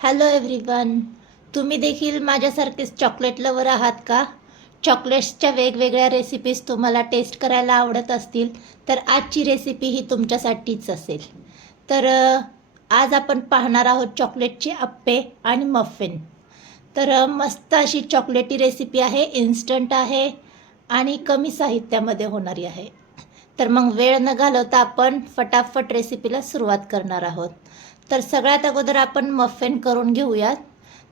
Hello everyone, तुम्ही देखील माझ्यासारखेच chocolate lover आहात का? चॉकलेट्सच्या वेगवेगळ्या रेसिपीज तुम्हाला टेस्ट करायला आवडत असतील तर आजची रेसिपी ही तुमच्यासाठीच असेल. तर आज आपण पाहणार आहोत चॉकलेटचे अप्पे आणि मफिन. तर मस्त अशी चॉकलेटी रेसिपी आहे, इन्स्टंट आहे आणि कमी साहित्यामध्ये होणारी आहे. तर मग वेळ न घालवता आपण फटाफट रेसिपीला सुरुवात करणार आहोत. तर सगळ्यात अगोदर आपण मफिन करून घेऊयात.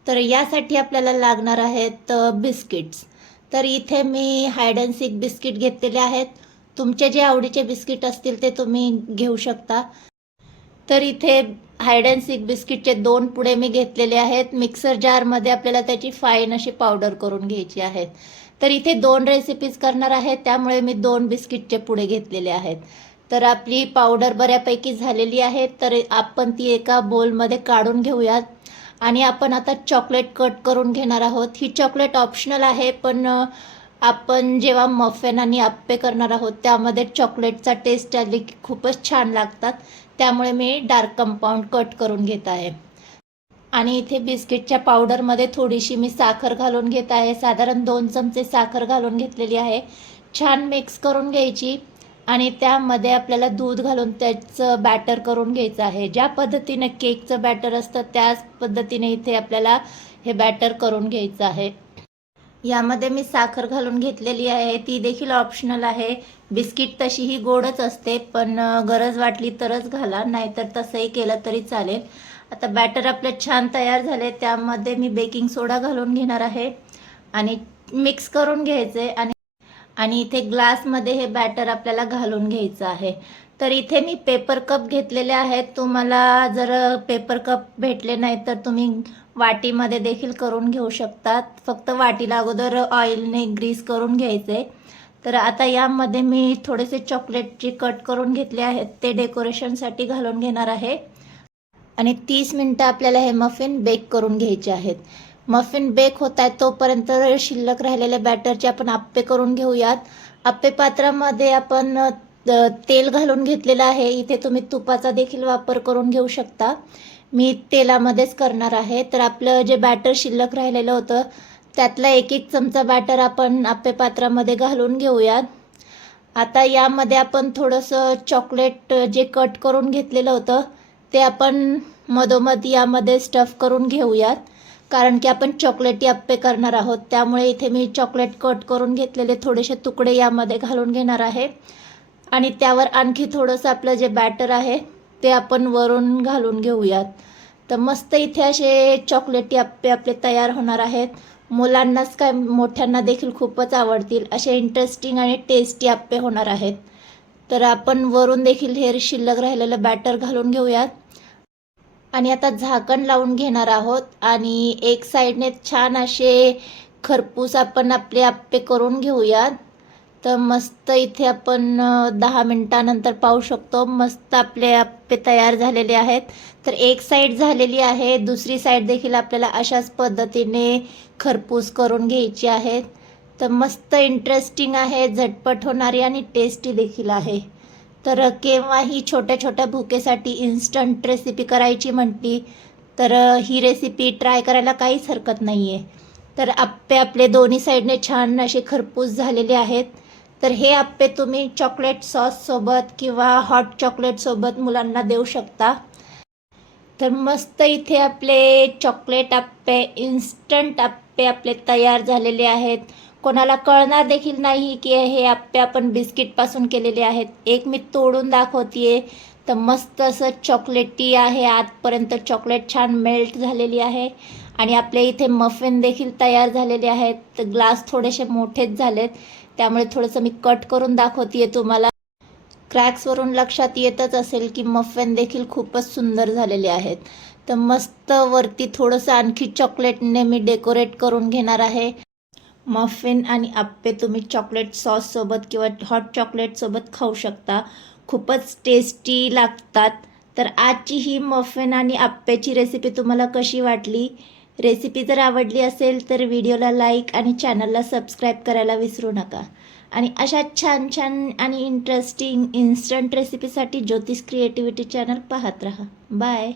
तर यासाठी आपल्याला लागणार आहेत बिस्किट्स. तर इथे मी हायड अँड सीक बिस्किट घेतलेले आहेत. तुमचे जे आवडीचे बिस्किट असतील ते तुम्ही घेऊ शकता. तर इथे हायड अँड सीक बिस्किटचे 2 पुडे मी घेतलेले आहेत. मिक्सर जारमध्ये आपल्याला त्याची फाईन अशी पावडर करून घ्यायची आहेत. तर इथे 2 रेसिपीज करणार आहेत, त्यामुळे मी 2 बिस्किटचे पुडे घेतलेले आहेत. तर आपली पावडर बऱ्यापैकी झालेली आहे. तर आपण ती एका बोलमध्ये काढून घेऊयात आणि आपण आता चॉकलेट कट करून घेणार आहोत. ही चॉकलेट ऑप्शनल आहे, पण आपण जेव्हा मफिन आणि अप्पे करणार आहोत त्यामध्ये चॉकलेटचा टेस्ट आली की खूपच छान लागतात. त्यामुळे मी डार्क कंपाऊंड कट करून घेत आहे. आणि इथे बिस्किटच्या पावडरमध्ये थोडीशी मी साखर घालून घेत आहे. साधारण 2 चमचे साखर घालून घेतलेली आहे. छान मिक्स करून घ्यायची आणि त्यामध्ये आपल्याला दूध घालून त्याचं बॅटर करून घ्यायचं आहे. ज्या पद्धतीने केकचं बॅटर असतं त्याच पद्धतीने इथे आपल्याला हे बॅटर करून घ्यायचं आहे. यामध्ये मी साखर घालून घेतलेली आहे, ती देखील ऑप्शनल आहे. बिस्किट तशीही गोडच असते, पण गरज वाटली तरच घाला, नाहीतर तसंही केलं तरी चालेल. आता बॅटर आपलं छान तयार झाले. त्यामध्ये मी बेकिंग सोडा घालून घेणार आहे आणि मिक्स करून घ्यायचे आणि इथे ग्लासमध्ये हे बॅटर आपल्याला घालून घ्यायचं आहे. तर इथे मी पेपर कप घेतलेले आहेत. तुम्हाला जर पेपर कप भेटले नाही तर तुम्ही वाटीमध्ये देखील करून घेऊ शकतात. फक्त वाटीला अगोदर ऑइलने ग्रीस करून घ्यायचे. तर आता यामध्ये मी थोडेसे चॉकलेटचे कट करून घेतले आहेत, ते डेकोरेशनसाठी घालून घेणार आहे. आणि 30 मिनटं आपल्याला हे मफिन बेक करून घ्यायचे आहेत. मफिन बेक होत आहे तोपर्यंत शिल्लक राहिलेल्या बॅटरचे आपण अप्पे करून घेऊयात. अप्पे पात्रामध्ये आपण तेल घालून घेतलेलं आहे. इथे तुम्ही तुपाचा देखील वापर करून घेऊ शकता. मी तेलामध्येच करणार आहे. तर आपलं जे बॅटर शिल्लक राहिलेलं होतं त्यातला 1-1 चमचा बॅटर आपण अप्पे पात्रामध्ये घालून घेऊयात. आता यामध्ये आपण थोडंसं चॉकलेट जे कट करून घेतलेलं होतं ते आपण मधोमध यामध्ये स्टफ करून घेऊयात, कारण की आपण चॉकलेटी अप्पे करणार आहोत. त्यामुळे इथे मी चॉकलेट कट करून घेतलेले थोडेसे तुकडे यामध्ये घालून घेणार आहे आणि त्यावर आणखी थोडंसं आपलं जे बॅटर आहे ते आपण वरून घालून घेऊयात. तर मस्त इथे असे चॉकलेटी अप्पे आपले तयार होणार आहेत. मुलांनाच काय मोठ्यांना देखील खूपच आवडतील असे इंटरेस्टिंग आणि टेस्टी अप्पे होणार आहेत. तर आपण वरून देखील हे शिल्लक राहिलेलं बॅटर घालून घेऊयात आणि आता झाकण लावून घेणार आहोत आणि एक साईडने छान असे खरपूस आपण आपले अप्पे करून घेऊयात. तर मस्त इथे आपण 10 मिनिटानंतर पाहू शकतो, मस्त आपले अप्पे तयार झालेले आहेत. तर एक साईड झालेली आहे, दुसरी साईड देखील आपल्याला अशाच पद्धतीने खरपूस करून घ्यायची आहेत. तर मस्त इंटरेस्टिंग आहे, झटपट होणारी आणि टेस्टी देखील आहे. तर केव्हाही छोट्या छोट्या भुकेसाठी इन्स्टंट रेसिपी करायची म्हटली तर ही रेसिपी ट्राय करायला काहीच हरकत नाही आहे. तर अप्पे आपले दोन्ही साईडने छान असे खरपूस झालेले आहेत. तर हे अप्पे तुम्ही चॉकलेट सॉससोबत किंवा हॉट चॉकलेटसोबत मुलांना देऊ शकता. तर मस्त इथे आपले चॉकलेट अप्पे, इन्स्टंट अप्पे आपले तयार झालेले आहेत. कोणाला कळणार देखील नाही की हे अप्पे आपण बिस्किटपासून केलेले आहेत. एक मी तोडून दाखवते. तर मस्त असं चॉकलेटी आहे, आतपर्यंत चॉकलेट छान मेल्ट झालेली आहे आणि आपल्या इथे मफिन देखील तयार झालेले आहेत. तर ग्लास थोडेसे मोठेच झालेत, त्यामुळे थोडंसं मी कट करून दाखवते तुम्हाला. क्रॅक्सवरून लक्षात येतच असेल की मफिन देखील खूपच सुंदर झालेले आहेत. तर मस्त वरती थोडंसं आणखी चॉकलेटने मी डेकोरेट करून घेणार आहे. मफिन आणि अप्पे तुम्ही चॉकलेट सॉससोबत किंवा हॉट चॉकलेटसोबत खाऊ शकता, खूपच टेस्टी लागतात. तर आजची ही मफिन आणि अप्पेची रेसिपी तुम्हाला कशी वाटली? रेसिपी जर आवडली असेल तर व्हिडिओला लाईक आणि चॅनलला सबस्क्राईब करायला विसरू नका. आणि अशा छान छान आणि इंटरेस्टिंग इन्स्टंट रेसिपीसाठी ज्योतिष क्रिएटिव्हिटी चॅनल पाहत राहा. बाय.